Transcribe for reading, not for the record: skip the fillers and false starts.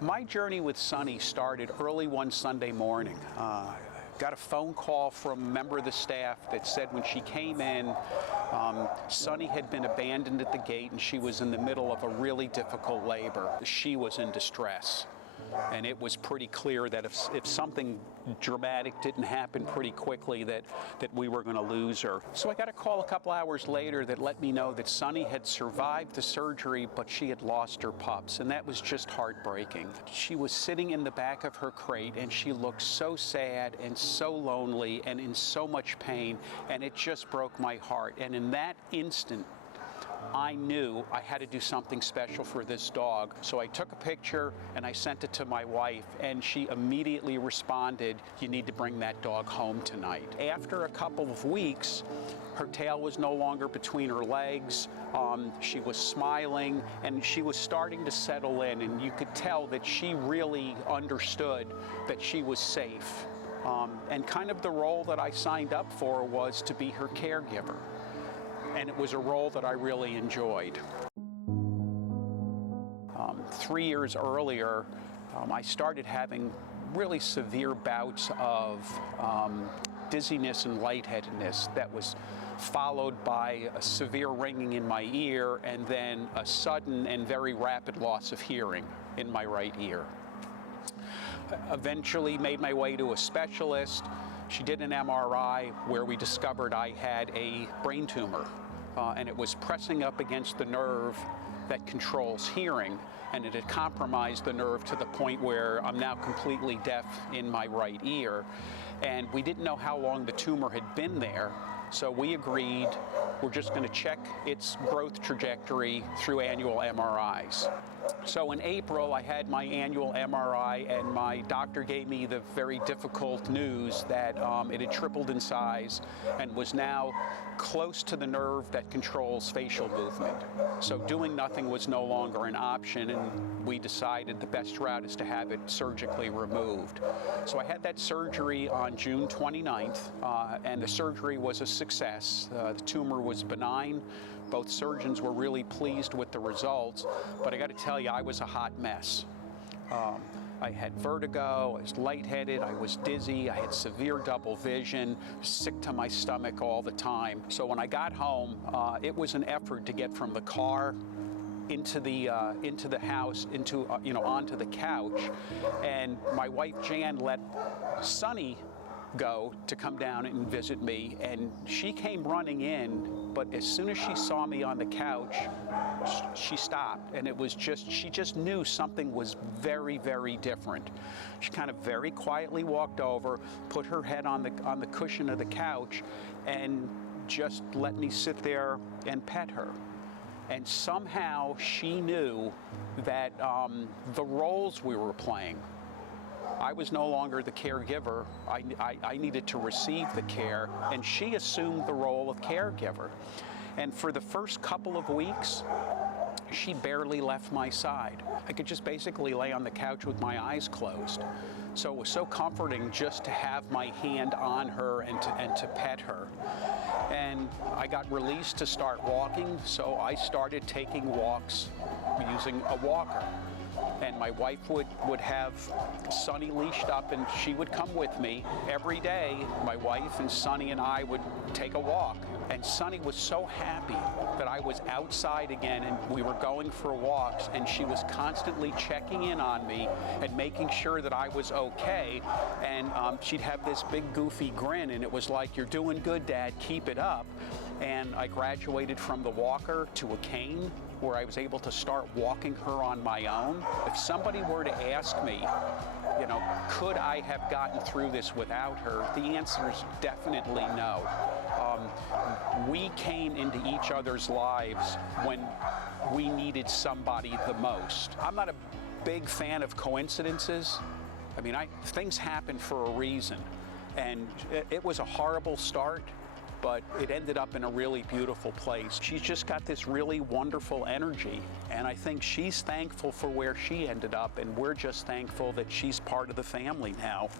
My journey with Sunny started early one Sunday morning. Got a phone call from a member of the staff that said when she came in, Sunny had been abandoned at the gate and she was in the middle of a really difficult labor. She was in distress. And it was pretty clear that if something dramatic didn't happen pretty quickly, that we were going to lose her. So I got a call a couple hours later that let me know that Sunny had survived the surgery, but she had lost her pups, and that was just heartbreaking. She was sitting in the back of her crate, and she looked so sad and so lonely and in so much pain, and it just broke my heart. And in that instant, I knew I had to do something special for this dog. So I took a picture and I sent it to my wife, and she immediately responded, "You need to bring that dog home tonight." After a couple of weeks, her tail was no longer between her legs. She was smiling and she was starting to settle in, and you could tell that she really understood that she was safe. And kind of the role that I signed up for was to be her caregiver. And it was a role that I really enjoyed. 3 years earlier, I started having really severe bouts of dizziness and lightheadedness that was followed by a severe ringing in my ear and then a sudden and very rapid loss of hearing in my right ear. Eventually made my way to a specialist. She did an MRI where we discovered I had a brain tumor, and it was pressing up against the nerve that controls hearing, and it had compromised the nerve to the point where I'm now completely deaf in my right ear. And we didn't know how long the tumor had been there, so we agreed we're just going to check its growth trajectory through annual MRIs. So in April, I had my annual MRI, and my doctor gave me the very difficult news that it had tripled in size and was now close to the nerve that controls facial movement. So doing nothing was no longer an option, and we decided the best route is to have it surgically removed. So I had that surgery on June 29th, and the surgery was a success. The tumor was benign. Both surgeons were really pleased with the results, but I got to tell you, I was a hot mess. I had vertigo, I was lightheaded, I was dizzy, I had severe double vision, sick to my stomach all the time. So when I got home, it was an effort to get from the car into the house, onto the couch. And my wife Jan let Sunny go to come down and visit me, and she came running in, but as soon as she saw me on the couch, she stopped, and it was she just knew something was very, very different. She kind of very quietly walked over, put her head on the cushion of the couch, and just let me sit there and pet her. And somehow she knew that the roles we were playing, I was no longer the caregiver. I needed to receive the care, and she assumed the role of caregiver. And for the first couple of weeks, she barely left my side. I could just basically lay on the couch with my eyes closed. So it was so comforting just to have my hand on her and to pet her. And I got released to start walking, so I started taking walks using a walker. And my wife would have Sunny leashed up, and she would come with me every day. My wife and Sunny and I would take a walk. And Sunny was so happy that I was outside again and we were going for walks, and she was constantly checking in on me and making sure that I was okay. And she'd have this big goofy grin, and it was like, "You're doing good, Dad, keep it up." And I graduated from the walker to a cane, where I was able to start walking her on my own. If somebody were to ask me, could I have gotten through this without her, the answer is definitely no. We came into each other's lives when we needed somebody the most. I'm not a big fan of coincidences. I mean, things happen for a reason. And it was a horrible start, but it ended up in a really beautiful place. She's just got this really wonderful energy, and I think she's thankful for where she ended up, and we're just thankful that she's part of the family now.